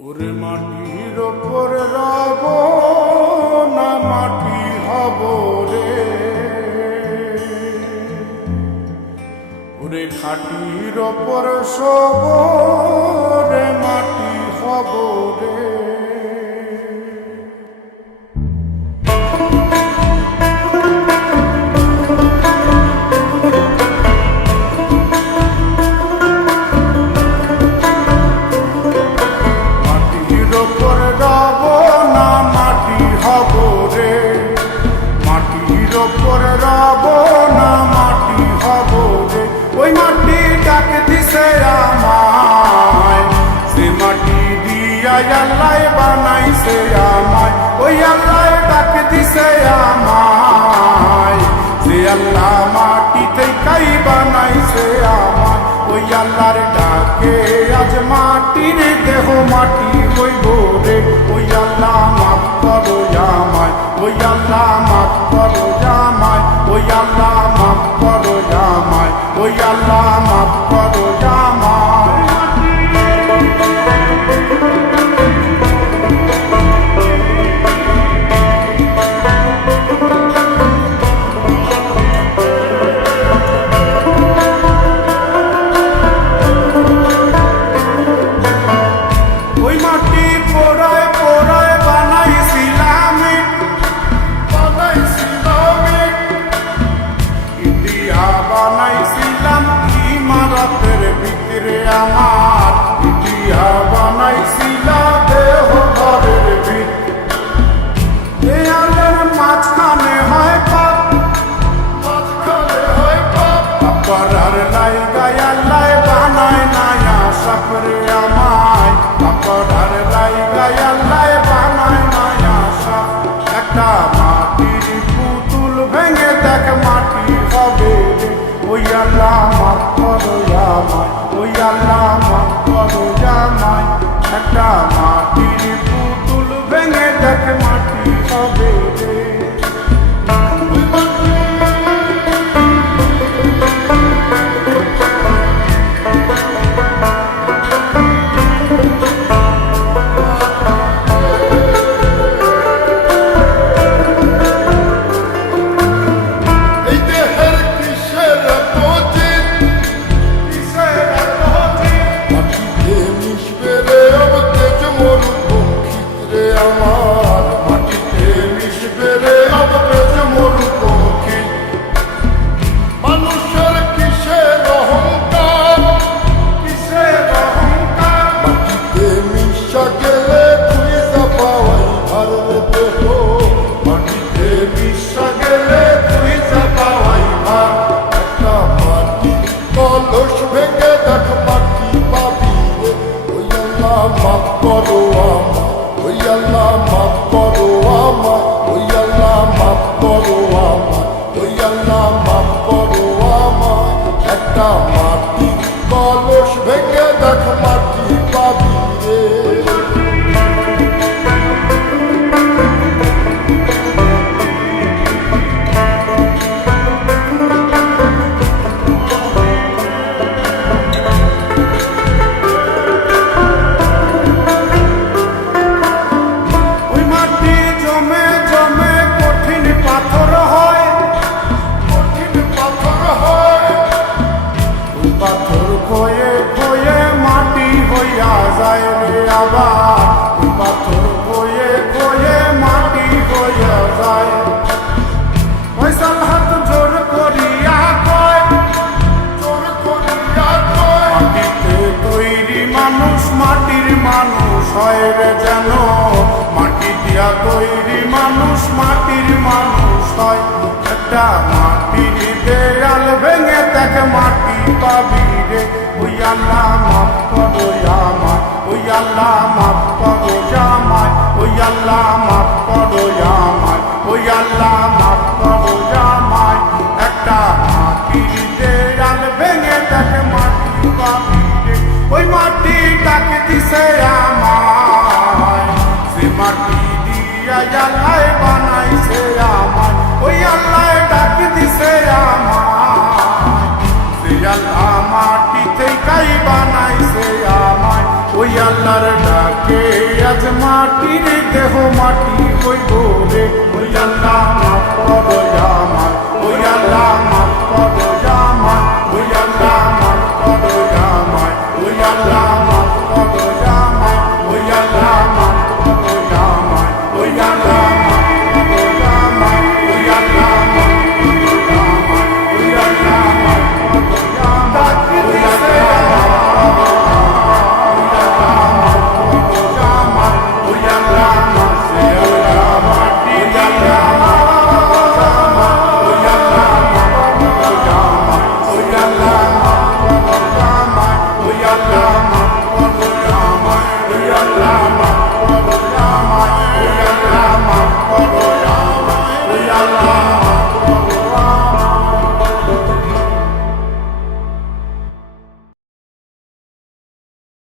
ওরে মাটির ওপর রব না মাটি হব রে, ওরে খাটির ওপর সব রে মাটি হব রে। ওই মাটি ডাক দিছে আমায়, সে মাটি দিয়া আল্লাহ বানাইছে আমায়। ওই আল্লাহ ডাক দিছে আমায়, সে আল্লাহ মাটি থেকেই বানাইছে আমায়। ওই আল্লাহর ডাকে আজ মাটির দেহ মাটি হইব রে। ওই আল্লাহ মাফ করো আমায়, ওই আল্লাহ মাফ করো আমায়, ওই আল্লাহ মাফ করো আমায়, ওই আল্লাহ মাফ করো আমায়। ওই মাটি পোড়ায় পোড়ায় বানাইছিলাম ইন্ডিয়া, বানাইছিলাম ইমারতের ভিতরে আমার, ইন্ডিয়া বানাইছিলাম দেহ ঘরের ভিতরে। মাঝখানে হয় পাপ, মাঝখানে হয় পাপ, করার লাইগায় আল্লাহ বানায় নায়া সাপরে আমায়, করার লাইগায় আল্লাহ বানায় নায়া সাপ। একটা মাটির পুতুল ভেঙে দেখ মাটি হবে রে। ওই আল্লাহ মাফ করো আমায়, ওই আল্লাহ মাফ করো আমায়। একটা মাটির পুতুল ভেঙে দেখ মাটি হবে রে। মাফ করো আমায়, ওই আল্লাহ মাফ করো আমায়, ওই আল্লাহ মাফ করো আমায়, ওই আল্লাহ মাফ করো আমায়। একটা মাটি কলস ভেঙে দেখ মাটি পাবি রে। পাথর খয়ে খয়ে মাটি হইয়া যায় রে আবার, পাথর খয়ে খয়ে মাটি হইয়া যায়। ফয়সাল হাত জোর করিয়া কয়, জোর করিয়া কয়, মাটিতে তৈরি মানুষ মাটির মানুষ হয় রে যেন। মাটি দিয়া তৈরি মানুষ মাটির মানুষ হয়। একটা মাটির দেয়াল ভেঙে দেখ মাটি পাবি রে। ওই আল্লাহ মাফ করো আমায়, ওই আল্লাহ মাফ করো আমায়, ওই আল্লাহ মাফ করো আমায়, ওই আল্লাহ মাফ করো আমায়। একটা মাটির দেয়াল ভেঙে দেখ মাটি পাবি রে। ওই মাটি ডাক দিছে আমায়, সে মাটি দিয়া আল্লাহ বানাইছে আমায়। ওই আল্লাহ ডাক দিছে আমায়, সে আল্লাহ মাটি থেকেই বানাইছে আমায়। ওই আল্লাহর ডাকে মাটির দেহ মাটি হইব রে ওই আল্লাহ মাফ করো